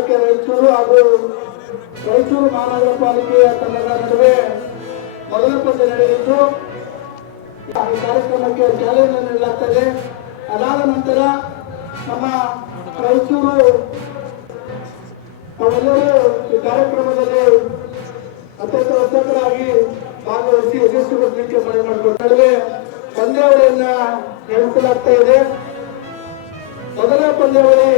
ಪಾಲಿಕೆ ರಾಯಚೂರು ಹಾಗೂ ರಾಯಚೂರು ಮಹಾನಗರ ಪಾಲಿಕೆಯ ತಂಡದ ನಡುವೆ ಮೊದಲ ಪಂದ್ಯ ನಡೆದಿದ್ದು ಈ ಕಾರ್ಯಕ್ರಮಕ್ಕೆ ಚಾಲನೆ ನೀಡಲಾಗ್ತದೆ. ಅದಾದ ನಂತರ ನಮ್ಮ ರಾಯಚೂರು ನಾವೆಲ್ಲರೂ ಈ ಕಾರ್ಯಕ್ರಮದಲ್ಲಿ ಅತ್ಯಂತ ಉತ್ಸುಕರಾಗಿ ಭಾಗವಹಿಸಿ ಯಶಸ್ವಿಗೊಳಿಸಲಿಕ್ಕೆ ಮನವಿ ಮಾಡಿಕೊಡ್ತೇವೆ. ಪಂದ್ಯಾವಳಿಯನ್ನ ನಡೆಸಲಾಗ್ತಾ ಇದೆ. ಮೊದಲ ಪಂದ್ಯಾವಳಿ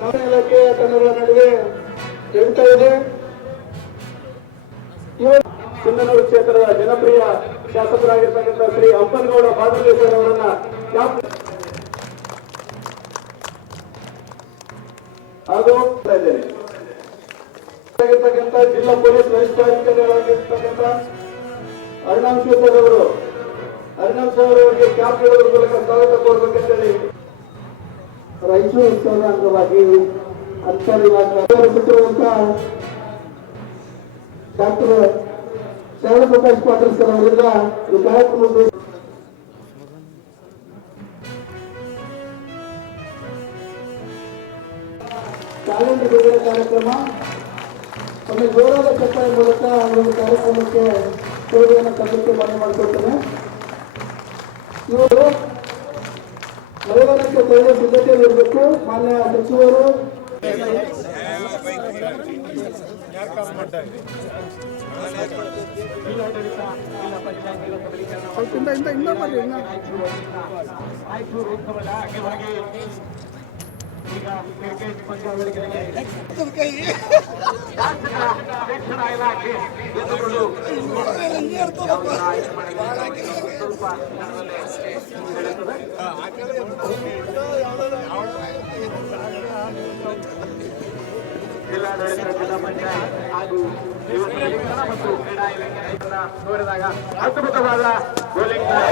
ನಮ್ಮ ಇಲಾಖೆಯ ತಂಡಗಳ ನಡುವೆ ನಡೀತಾ ಇದೆ. ಸಿಂಧನೂರು ಕ್ಷೇತ್ರದ ಜನಪ್ರಿಯ ಶಾಸಕರಾಗಿರ್ತಕ್ಕಂಥ ಶ್ರೀ ಅಪ್ಪನಗೌಡ ಬಾದಲೇಶ್ವರ ಅವರನ್ನ ಹಾಗೂ ಜಿಲ್ಲಾ ಪೊಲೀಸ್ ವರಿಷ್ಠಾಧಿಕಾರಿಗಳಾಗಿರ್ತಕ್ಕಂಥ ಅರ್ಣವ್ ಸರ್ ಅವರಿಗೆ ಕ್ಯಾಪ್ ನೀಡುವ ಮೂಲಕ ಸ್ವಾಗತ ಕೋರಬೇಕಂತೇಳಿ ರಾಯಚೂರು ಉತ್ಸವದ ಅಂಗವಾಗಿ ಡಾಕ್ಟರ್ ಶರಣ ಪ್ರಕಾಶ್ ಪಾಟೀಲ್ ಸರ್ ಅವರಿಂದ ಈ ಕಾರ್ಯಕ್ರಮದ ಚಾಲೆಂಜ್ ಬಿಡುಗಡೆ ಕಾರ್ಯಕ್ರಮ ಒಮ್ಮೆ ಜೋರಾದ ಚಪ್ಪಾಳೆ ಮೂಲಕ ಒಂದು ಕಾರ್ಯಕ್ರಮಕ್ಕೆ ಕೊಡುಗೆಯನ್ನು ತಂದಕ್ಕೆ ಮನವಿ ಮಾಡಿಕೊಳ್ತೇನೆ. ಇವರು ಮೈದಾನಕ್ಕೆ ತೆರಳುವ ಸಿದ್ಧತೆಯಲ್ಲಿರಬೇಕು. ಮಾನ್ಯ ಸಚಿವರು ಈಗ ಕ್ರಿಕೆಟ್ ಪಂದ್ಯಾವಳಿಗಳಿಗೆ ಶಿಕ್ಷಣ ಇಲಾಖೆ ಜಿಲ್ಲಾಡಳಿತ, ಜಿಲ್ಲಾ ಪಂಚಾಯತ್ ಹಾಗೂ ಯುವ ಮತ್ತು ಕ್ರೀಡಾ ಇಲಾಖೆ ನೋಡಿದಾಗ ಅದ್ಭುತವಾದ ಗೋಲಿಂಗ್